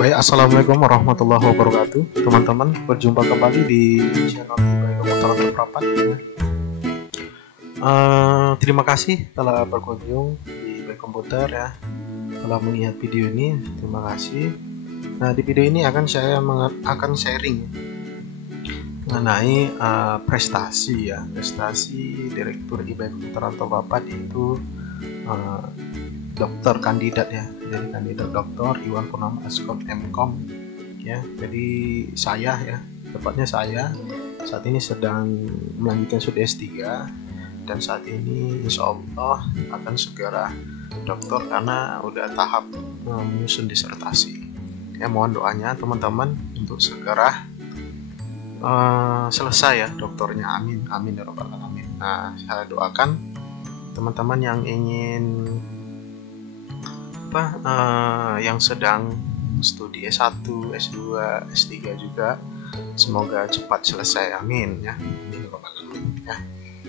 Baik, assalamualaikum warahmatullahi wabarakatuh, teman-teman. Berjumpa kembali di channel Baik Komputer Terperapat. Terima kasih telah berkunjung di Baik Komputer ya, telah melihat video ini. Terima kasih. Nah, di video ini akan sharing mengenai prestasi Direktur di Baik Komputer Terperapat, yaitu dokter kandidat ya, jadi kandidat dokter Iwan Purnama Eskom MKom ya. Jadi saya ya, tepatnya saya saat ini sedang melanjutkan studi S3 dan saat ini insya Allah akan segera dokter karena udah tahap menyusun disertasi ya. Mohon doanya teman-teman untuk segera selesai ya dokternya, amin amin ya rabbal alamin. Nah, saya doakan teman-teman yang ingin yang sedang studi S1, S2, S3 juga semoga cepat selesai, amin ya. Ya.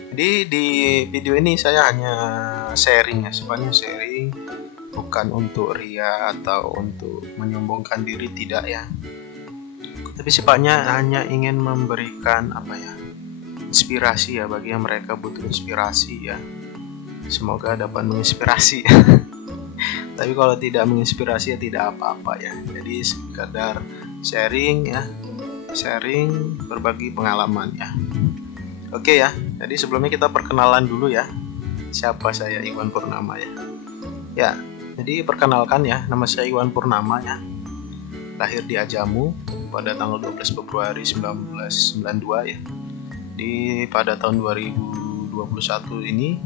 Jadi di video ini saya hanya sharing ya, sebenarnya sharing, bukan untuk ria atau untuk menyombongkan diri, tidak ya. Tapi sifatnya hanya ingin memberikan inspirasi ya bagi yang mereka butuh inspirasi ya. Semoga dapat menginspirasi. Tapi kalau tidak menginspirasi ya tidak apa-apa ya. Jadi sekedar sharing ya, sharing berbagi pengalaman ya. Oke ya. Jadi sebelumnya kita perkenalan dulu ya. Siapa saya? Iwan Purnama ya. Ya, jadi perkenalkan ya, nama saya Iwan Purnama ya. Lahir di Ajamu pada tanggal 12 Februari 1992 ya. Pada tahun 2021 ini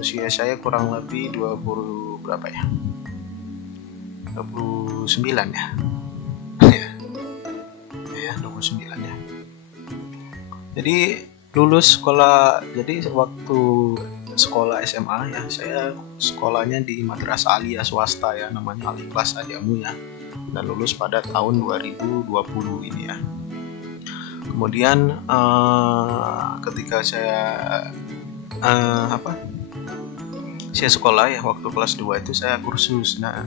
usia saya kurang lebih 29 ya. Ya, 29 ya. Jadi lulus sekolah, jadi waktu sekolah SMA ya, saya sekolahnya di madrasah aliyah swasta ya, namanya Al-Ikhlas Ajamu ya. Dan lulus pada tahun 2020 ini ya. Kemudian ketika saya saya sekolah ya, waktu kelas 2 itu saya kursus. Nah,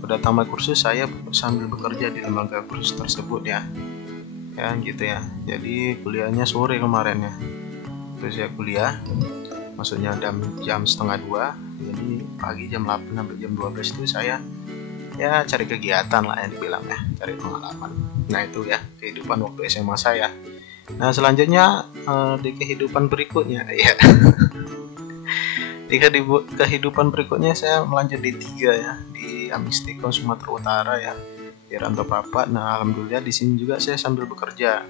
pada tamat kursus saya sambil bekerja di lembaga kursus tersebut ya. Ya gitu ya. Jadi kuliahnya sore kemarin ya. Terus saya kuliah, maksudnya jam setengah 2. Jadi pagi jam 8 sampai jam 12 itu saya ya cari kegiatan lah yang dibilang ya, cari pengalaman. Nah itu ya kehidupan waktu SMA saya. Nah selanjutnya di kehidupan berikutnya ya. Di kehidupan berikutnya saya melanjut di 3 ya, di Amistikom Sumatera Utara ya, di Rantau Papat. Nah alhamdulillah di sini juga saya sambil bekerja.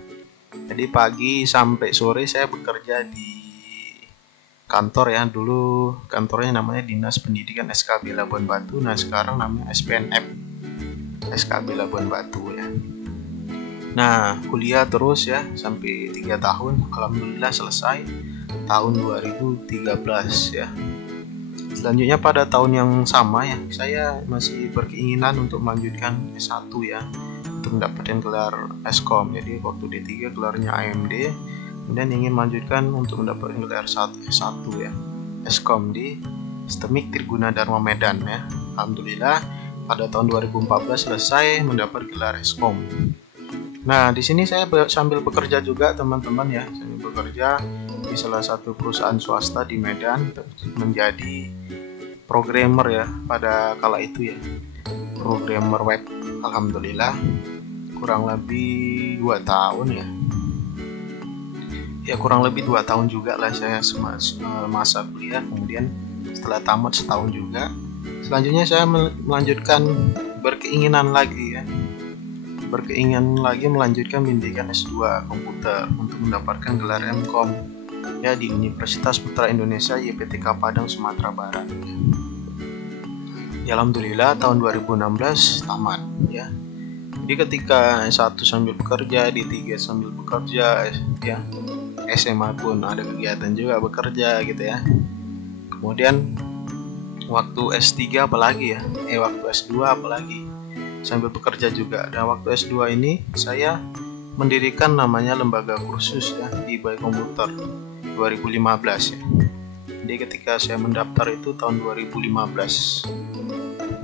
Jadi pagi sampai sore saya bekerja di kantor ya. Dulu kantornya namanya Dinas Pendidikan SKB Labuan Batu. Nah sekarang namanya SPNF SKB Labuan Batu ya. Nah kuliah terus ya sampai 3 tahun. Alhamdulillah selesai tahun 2013 ya. Selanjutnya pada tahun yang sama ya, saya masih berkeinginan untuk melanjutkan S1 ya, untuk mendapatkan gelar Eskom. Jadi waktu D3 gelarnya AMD, kemudian ingin melanjutkan untuk mendapatkan gelar S1 ya, Eskom di STEMIK Triguna Dharma Medan ya. Alhamdulillah pada tahun 2014 selesai mendapat gelar Eskom. Nah di sini saya sambil bekerja juga teman-teman ya, sambil bekerja di salah satu perusahaan swasta di Medan menjadi programmer ya pada kala itu ya, programmer web. Alhamdulillah kurang lebih 2 tahun ya, kurang lebih 2 tahun juga lah saya masa kuliah. Kemudian setelah tamat setahun juga, selanjutnya saya melanjutkan berkeinginan lagi melanjutkan pendidikan S2 komputer untuk mendapatkan gelar MKom ya di Universitas Putra Indonesia YPTK Padang Sumatera Barat ya. Alhamdulillah tahun 2016 tamat ya. Jadi ketika S1 sambil bekerja, di 3 sambil bekerja ya, SMA pun ada kegiatan juga bekerja gitu ya. Kemudian waktu S3 apalagi ya, waktu S2 apalagi sambil bekerja juga. Dan waktu S2 ini saya mendirikan namanya lembaga kursus ya di Baik Komputer 2015 ya. Jadi ketika saya mendaftar itu tahun 2015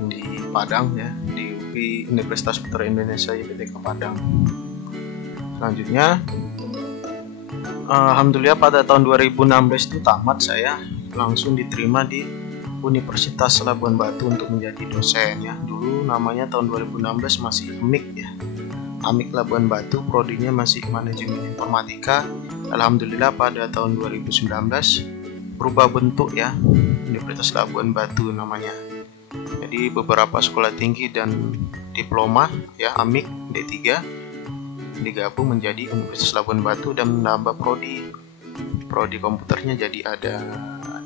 di Padang ya, di UP Negeri Universitas Putra Indonesia IPTK Padang. Selanjutnya, alhamdulillah pada tahun 2016 itu tamat, saya langsung diterima di Universitas Labuan Batu untuk menjadi dosen ya. Dulu namanya tahun 2016 masih AMIK ya. AMIK Labuan Batu, prodinya masih Manajemen Informatika. Alhamdulillah pada tahun 2019 berubah bentuk ya, Universitas Labuan Batu namanya. Jadi beberapa sekolah tinggi dan diploma ya AMIK D3 digabung menjadi Universitas Labuan Batu dan menambah prodi komputernya jadi ada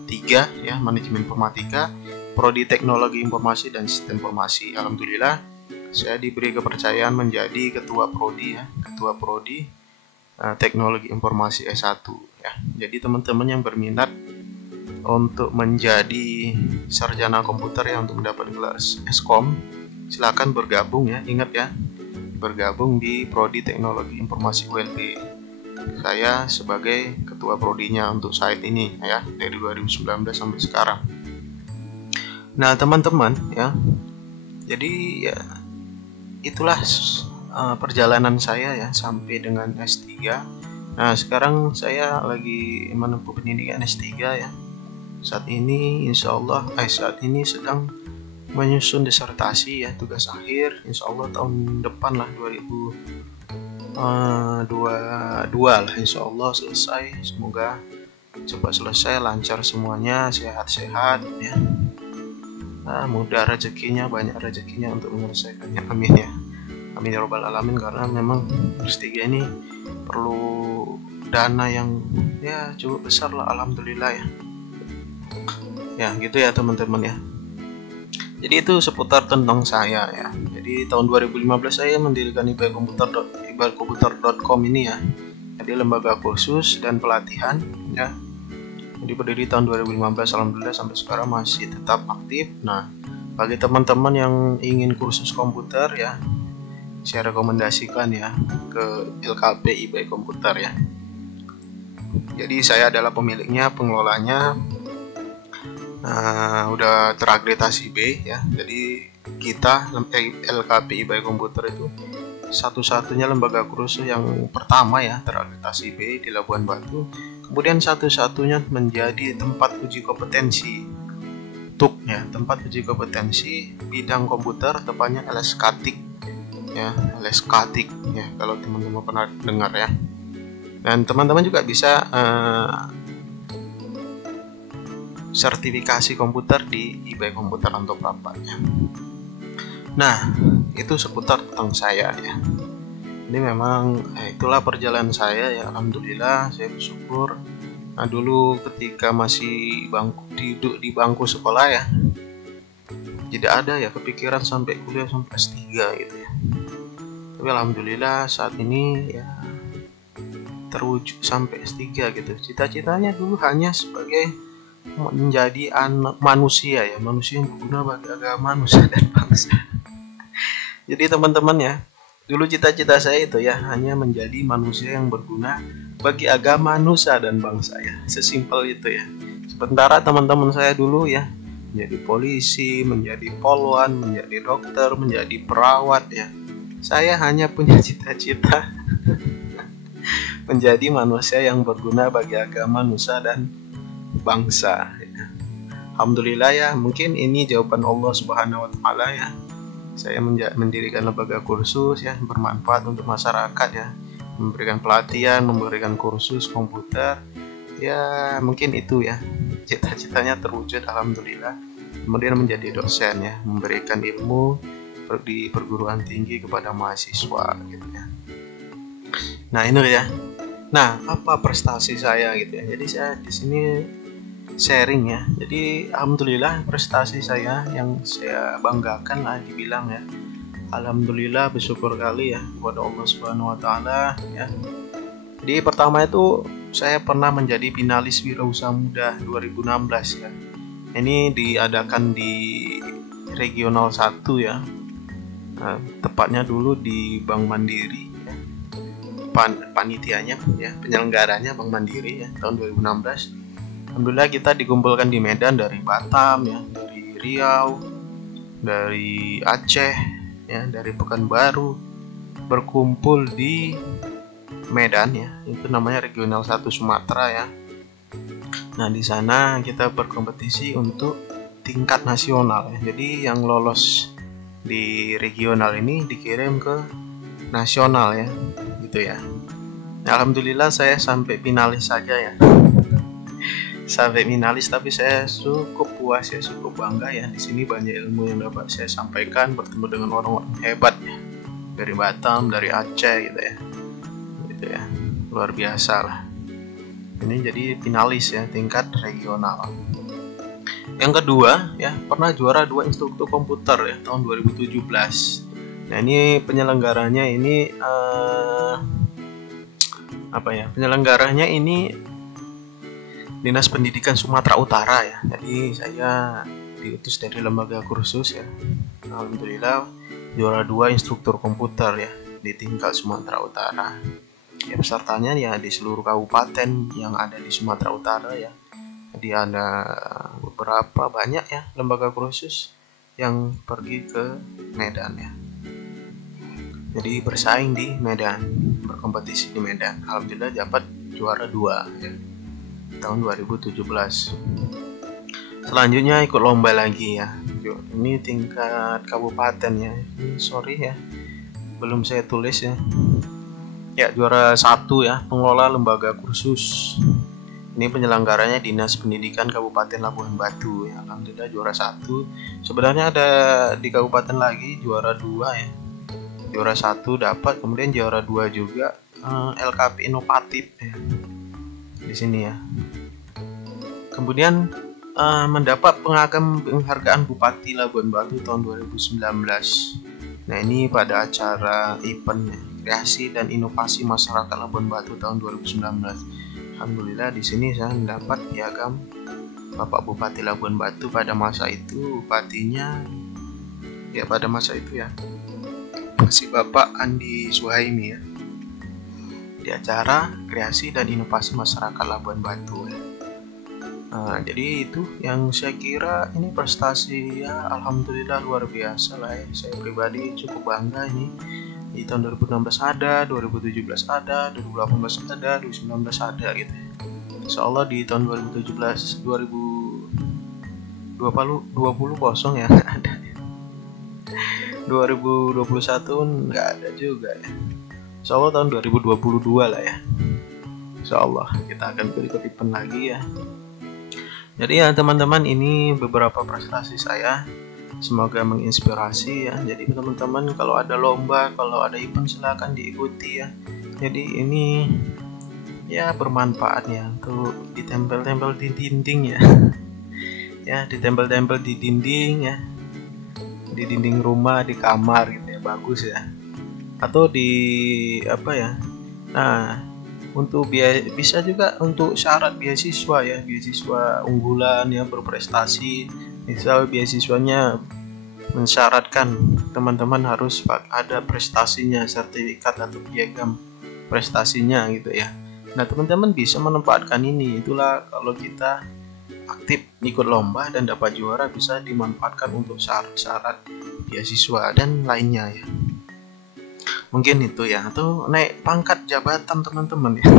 3 ya, Manajemen Informatika, prodi Teknologi Informasi dan Sistem Informasi. Alhamdulillah saya diberi kepercayaan menjadi ketua prodi ya, ketua prodi Teknologi Informasi S1 ya. Jadi teman-teman yang berminat untuk menjadi sarjana komputer ya, untuk mendapat gelar Eskom, silakan bergabung ya. Ingat ya, bergabung di prodi Teknologi Informasi ULB. Saya sebagai ketua prodinya untuk saat ini ya, dari 2019 sampai sekarang. Nah teman-teman ya, jadi ya itulah perjalanan saya ya sampai dengan S3. Nah sekarang saya lagi menempuh pendidikan S3 ya. Saat ini saat ini sedang menyusun disertasi ya, tugas akhir. Insya Allah tahun depan lah 2022 lah insya Allah selesai. Semoga cepat selesai, lancar semuanya, sehat-sehat ya. Mudah rezekinya, banyak rezekinya untuk menyelesaikannya, amin ya, amin ya robbal alamin. Karena memang S3 ini perlu dana yang ya cukup besar lah, alhamdulillah ya. Ya gitu ya teman-teman ya. Jadi itu seputar tentang saya ya. Jadi tahun 2015 saya mendirikan ibakomputer.com ini ya. Jadi lembaga kursus dan pelatihan ya. Jadi berdiri tahun 2015, alhamdulillah sampai sekarang masih tetap aktif. Nah, bagi teman-teman yang ingin kursus komputer ya, saya rekomendasikan ya ke LKP IB Komputer ya. Jadi saya adalah pemiliknya, pengelolanya. Udah terakreditasi B ya. Jadi kita LKP IB Komputer itu satu-satunya lembaga kursus yang pertama ya terakreditasi B di Labuan Batu. Kemudian satu-satunya menjadi tempat uji kompetensi TUK ya, tempat uji kompetensi bidang komputer, tepatnya LSKTIK ya, LSKTIK ya kalau teman-teman pernah dengar ya. Dan teman-teman juga bisa sertifikasi komputer di IB Komputer untuk rapatnya. Nah, itu seputar tentang saya ya. Ini memang itulah perjalanan saya ya, alhamdulillah saya bersyukur. Nah, dulu ketika masih duduk di bangku sekolah ya, tidak ada ya kepikiran sampai kuliah sampai S3 gitu ya. Tapi alhamdulillah saat ini ya terwujud sampai S3 gitu. Cita-citanya dulu hanya sebagai menjadi manusia ya, manusia yang berguna bagi agama, manusia dan bangsa. Jadi teman-teman ya, dulu cita-cita saya itu ya hanya menjadi manusia yang berguna bagi agama, nusa dan bangsa ya, sesimpel itu ya. Sementara teman-teman saya dulu ya menjadi polisi, menjadi polwan, menjadi dokter, menjadi perawat ya. Saya hanya punya cita-cita menjadi manusia yang berguna bagi agama, nusa dan bangsa ya. Alhamdulillah ya, mungkin ini jawaban Allah Subhanahu wa taala ya. Saya mendirikan lembaga kursus ya, bermanfaat untuk masyarakat ya, memberikan pelatihan, memberikan kursus komputer ya. Mungkin itu ya cita-citanya terwujud, alhamdulillah. Kemudian menjadi dosen ya, memberikan ilmu di perguruan tinggi kepada mahasiswa gitu ya. Nah ini ya. Nah apa prestasi saya gitu ya. Jadi saya di sini sharing ya. Jadi alhamdulillah prestasi saya yang saya banggakan lah dibilang ya. Alhamdulillah bersyukur kali ya kepada Allah Subhanahu wa taala ya. Jadi pertama itu saya pernah menjadi finalis Wirausaha Muda 2016 ya. Ini diadakan di Regional 1 ya. Nah, tepatnya dulu di Bank Mandiri ya. Panitianya ya, penyelenggaranya Bank Mandiri ya tahun 2016. Alhamdulillah kita dikumpulkan di Medan dari Batam ya, dari Riau, dari Aceh, ya dari Pekanbaru berkumpul di Medan ya, itu namanya Regional 1 Sumatera ya. Nah di sana kita berkompetisi untuk tingkat nasional ya. Jadi yang lolos di regional ini dikirim ke nasional ya, gitu ya. Alhamdulillah saya sampai finalis saja ya. Sampai finalis, tapi saya cukup puas ya, cukup bangga ya. Di sini banyak ilmu yang dapat saya sampaikan, bertemu dengan orang-orang hebat ya, dari Batam, dari Aceh gitu ya, luar biasa lah. Ini jadi finalis ya tingkat regional. Yang kedua ya, pernah juara 2 instruktur komputer ya tahun 2017. Nah ini penyelenggaranya ini penyelenggaranya ini Dinas Pendidikan Sumatera Utara ya. Jadi saya diutus dari lembaga kursus ya. Alhamdulillah juara 2 instruktur komputer ya di tingkat Sumatera Utara. Ya pesertanya ya di seluruh kabupaten yang ada di Sumatera Utara ya. Jadi ada beberapa banyak ya lembaga kursus yang pergi ke Medan ya. Jadi bersaing di Medan, berkompetisi di Medan. Alhamdulillah dapat juara 2 ya tahun 2017. Selanjutnya ikut lomba lagi ya. Ini tingkat kabupaten ya. Sorry ya, belum saya tulis ya. Ya juara 1 ya, pengelola lembaga kursus. Ini penyelenggaranya Dinas Pendidikan Kabupaten Labuhan Batu ya. Alhamdulillah juara 1. Sebenarnya ada di kabupaten lagi juara 2 ya. Juara 1 dapat, kemudian juara 2 juga LKP inovatif ya. Di sini ya. Kemudian mendapat penghargaan Bupati Labuan Batu tahun 2019. Nah ini pada acara event ya, kreasi dan inovasi masyarakat Labuan Batu tahun 2019. Alhamdulillah di sini saya mendapat piagam Bapak Bupati Labuan Batu pada masa itu. Bupatinya ya pada masa itu ya masih Bapak Andi Suhaimi ya, di acara kreasi dan inovasi masyarakat Labuan Batu ya. Nah, jadi itu yang saya kira ini prestasi ya, alhamdulillah luar biasa lah ya. Saya pribadi cukup bangga ini. Di tahun 2016 ada, 2017 ada, 2018 ada, 2019 ada gitu. Insyaallah di tahun 2017 2020 kosong ya ada. 2021 nggak ada juga ya. Insyaallah tahun 2022 lah ya. Insyaallah kita akan ikut event lagi ya. Jadi ya teman-teman, ini beberapa prestasi saya, semoga menginspirasi ya. Jadi teman-teman kalau ada lomba, kalau ada event silakan diikuti ya. Jadi ini ya bermanfaat ya untuk ditempel-tempel di dinding ya. Ya ditempel-tempel di dinding ya, di dinding rumah, di kamar gitu ya, bagus ya. Atau di apa ya, nah untuk bisa juga untuk syarat beasiswa ya, beasiswa unggulan ya, berprestasi. Misal beasiswanya mensyaratkan teman-teman harus ada prestasinya, sertifikat atau piagam prestasinya gitu ya. Nah teman-teman bisa memanfaatkan ini. Itulah kalau kita aktif ikut lomba dan dapat juara, bisa dimanfaatkan untuk syarat-syarat beasiswa dan lainnya ya. Mungkin itu ya, atau naik pangkat jabatan teman-teman ya.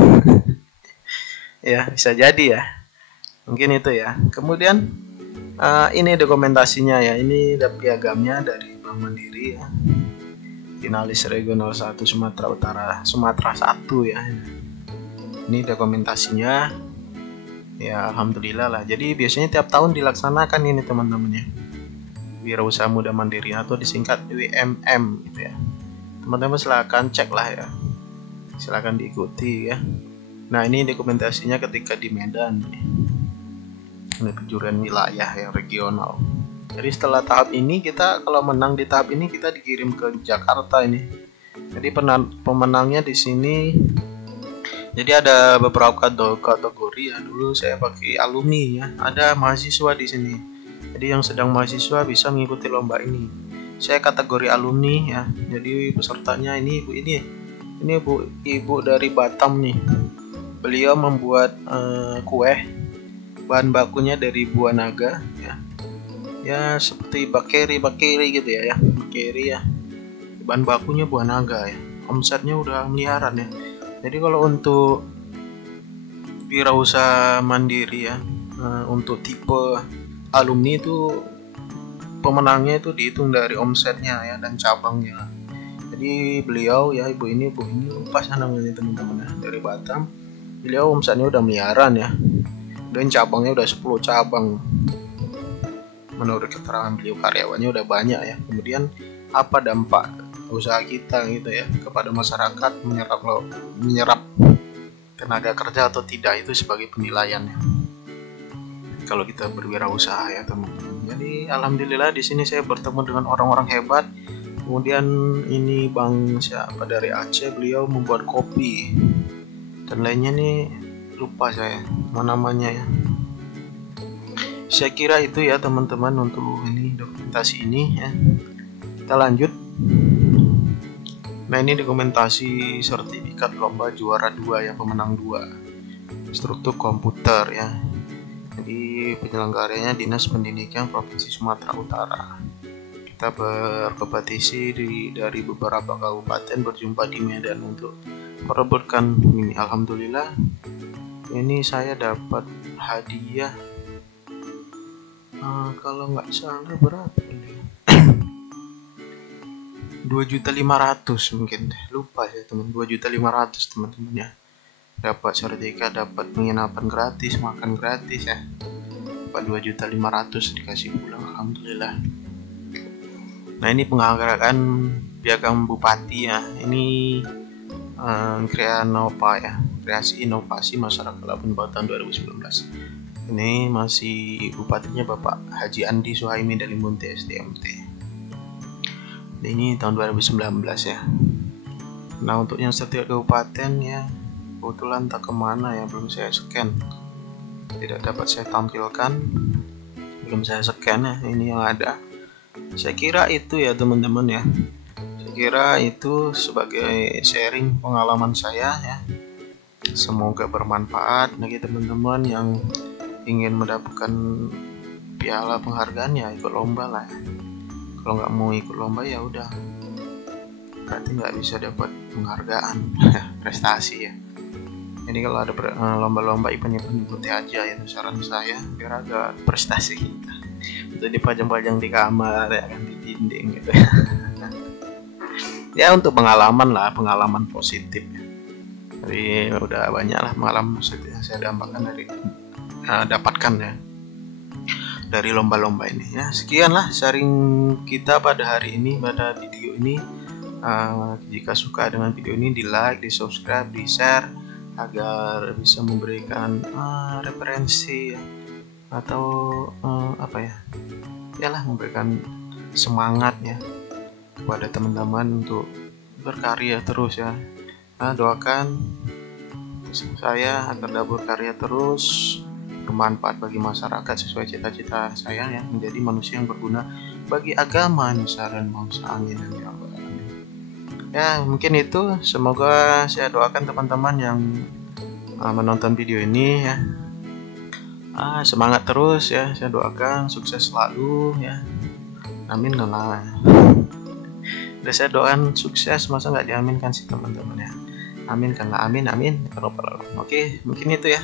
Ya bisa jadi ya, mungkin itu ya. Kemudian ini dokumentasinya ya, ini ada piagamnya dari Bank Mandiri ya, finalis regional 1 Sumatera Utara, Sumatera 1 ya. Ini dokumentasinya ya, alhamdulillah lah. Jadi biasanya tiap tahun dilaksanakan ini teman-teman ya, Wirausaha Muda Mandiri atau disingkat WMM gitu ya. Teman-teman silahkan cek lah ya, silahkan diikuti ya. Nah ini dokumentasinya ketika di Medan nih. Ini penjurian wilayah yang regional. Jadi setelah tahap ini, kita kalau menang di tahap ini kita dikirim ke Jakarta ini. Jadi pemenangnya di sini. Jadi ada beberapa kategori ya. Dulu saya pakai alumni ya. Ada mahasiswa di sini. Jadi yang sedang mahasiswa bisa mengikuti lomba ini. Saya kategori alumni ya. Jadi pesertanya ini ibu dari Batam nih. Beliau membuat kue, bahan bakunya dari buah naga ya. Ya seperti bakeri gitu ya, bakeri ya. bahan bakunya buah naga ya, omsetnya udah miliaran ya. Jadi kalau untuk wirausaha mandiri ya, untuk tipe alumni itu pemenangnya itu dihitung dari omsetnya ya dan cabangnya. Jadi beliau ya, ibu ini lupa namanya teman-teman ya, dari Batam. Beliau omsetnya udah miliaran ya, dan cabangnya udah 10 cabang. Menurut keterangan beliau karyawannya udah banyak ya. Kemudian apa dampak usaha kita gitu ya kepada masyarakat, menyerap tenaga kerja atau tidak, itu sebagai penilaian ya kalau kita berwirausaha ya teman-teman. Jadi alhamdulillah di sini saya bertemu dengan orang-orang hebat. Kemudian ini Bang siapa dari Aceh, beliau membuat kopi dan lainnya nih, lupa saya mau namanya ya. Saya kira itu ya teman-teman untuk ini dokumentasi ini ya. Kita lanjut. Nah, ini dokumentasi sertifikat lomba juara 2 ya, pemenang 2 struktur komputer ya. Jadi penyelenggaranya Dinas Pendidikan Provinsi Sumatera Utara. Kita berkompetisi dari beberapa kabupaten, berjumpa di Medan untuk merebutkan ini. Alhamdulillah ini saya dapat hadiah, kalau nggak salah berapa ini? 2.500.000 mungkin, lupa ya teman, 2.500.000 teman-teman ya. Dapat sertifikat, dapat penginapan gratis, makan gratis ya. Dapat 2.500.000 dikasih pulang, alhamdulillah. Nah, ini penghargaan Piagam Bupati ya. Ini kreasi inovasi masyarakat Labuan Batu tahun 2019. Ini masih bupatinya Bapak Haji Andi Suhaimi Dalimunte SDMT. Ini tahun 2019 ya. Nah, untuk yang setiap kabupaten ya, kebetulan tak kemana ya, belum saya scan, tidak dapat saya tampilkan, belum saya scan ya. Ini yang ada. Saya kira itu ya teman-teman ya. Saya kira itu sebagai sharing pengalaman saya ya. Semoga bermanfaat bagi teman-teman yang ingin mendapatkan piala penghargaan ya, ikut lomba lah ya. Kalau nggak mau ikut lomba ya udah, berarti nggak bisa dapat penghargaan prestasi ya. Jadi kalau ada lomba-lomba event ikuti aja, itu saran saya, biar ada prestasi kita. Itu dipajang-pajang di kamar ya kan, di dinding gitu ya. Ya untuk pengalaman lah, pengalaman positif ya. Jadi udah banyak lah pengalaman positif yang saya dapatkan ya dari lomba-lomba ini ya. Sekian lah sharing kita pada hari ini, pada video ini. Jika suka dengan video ini, di like, di subscribe, di share, agar bisa memberikan referensi ya, atau memberikan semangat ya kepada teman-teman untuk berkarya terus ya. Doakan saya agar berkarya terus, bermanfaat bagi masyarakat sesuai cita-cita saya ya, menjadi manusia yang berguna bagi agama, nusa dan bangsa. Amin ya rabbal alamin. Ya mungkin itu, semoga saya doakan teman-teman yang menonton video ini ya, semangat terus ya. Saya doakan sukses selalu ya. Amin lah. Udah saya doakan sukses, masa nggak diaminkan sih teman-teman ya. Amin kan lah, amin. Oke, mungkin itu ya.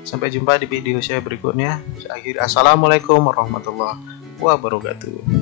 Sampai jumpa di video saya berikutnya. Saya akhiri. Assalamualaikum warahmatullahi wabarakatuh.